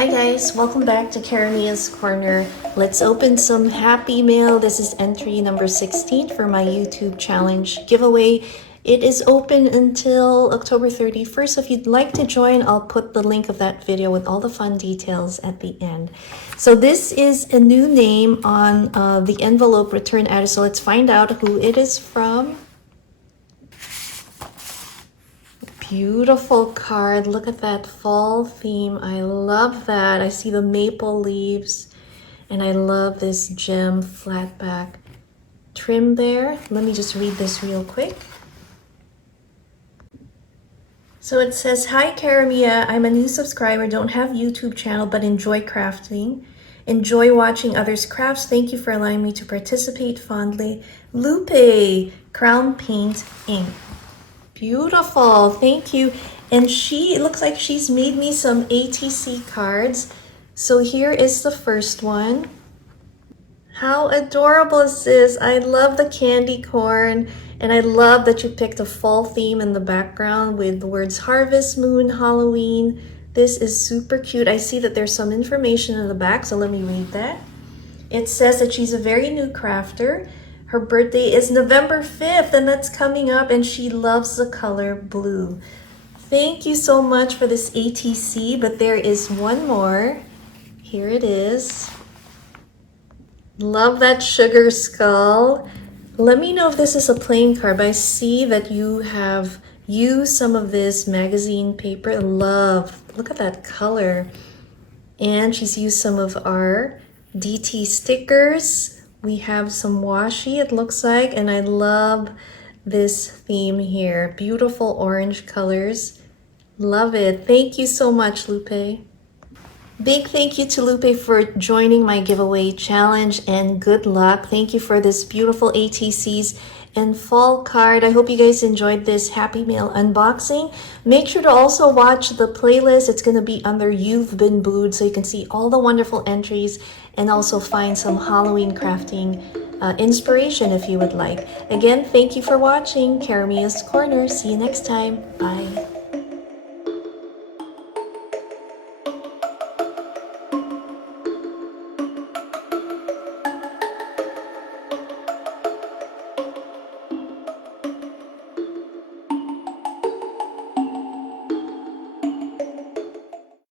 Hi guys, welcome back to Karamia's Corner. Let's open some happy mail. This is entry number 16 for my YouTube challenge giveaway. It is open until October 31st. So if you'd like to join, I'll put the link of that video with all the fun details at the end. So this is a new name on the envelope return address. So let's find out who it is from. Beautiful card. Look at that fall theme. I love that. I see the maple leaves and I love this gem flat back trim there. Let me just read this real quick. So it says, "Hi Karamia, I'm a new subscriber, don't have YouTube channel, but enjoy crafting. Enjoy watching others' crafts. Thank you for allowing me to participate fondly. Lupe, Crown Paint Ink." Beautiful, thank you. And it looks like she's made me some ATC cards. So here is the first one. How adorable is this? I love the candy corn, and I love that you picked a fall theme in the background with the words Harvest Moon, Halloween. This is super cute. I see that there's some information in the back, so let me read that. It says that she's a very new crafter. Her birthday is November 5th, and that's coming up, and she loves the color blue. Thank you so much for this ATC, but there is one more. Here it is. Love that sugar skull. Let me know if this is a plain card, but I see that you have used some of this magazine paper. Look at that color. And she's used some of our DT stickers. We have some washi, it looks like, and I love this theme here. Beautiful orange colors. Love it. Thank you so much, Lupe. Big thank you to Lupe for joining my giveaway challenge, and good luck. Thank you for this beautiful ATCs and fall card. I hope you guys enjoyed this Happy Mail unboxing. Make sure to also watch the playlist. It's going to be under You've Been Blued, so you can see all the wonderful entries and also find some Halloween crafting inspiration if you would like. Again, thank you for watching Karamia's Corner. See you next time. Bye.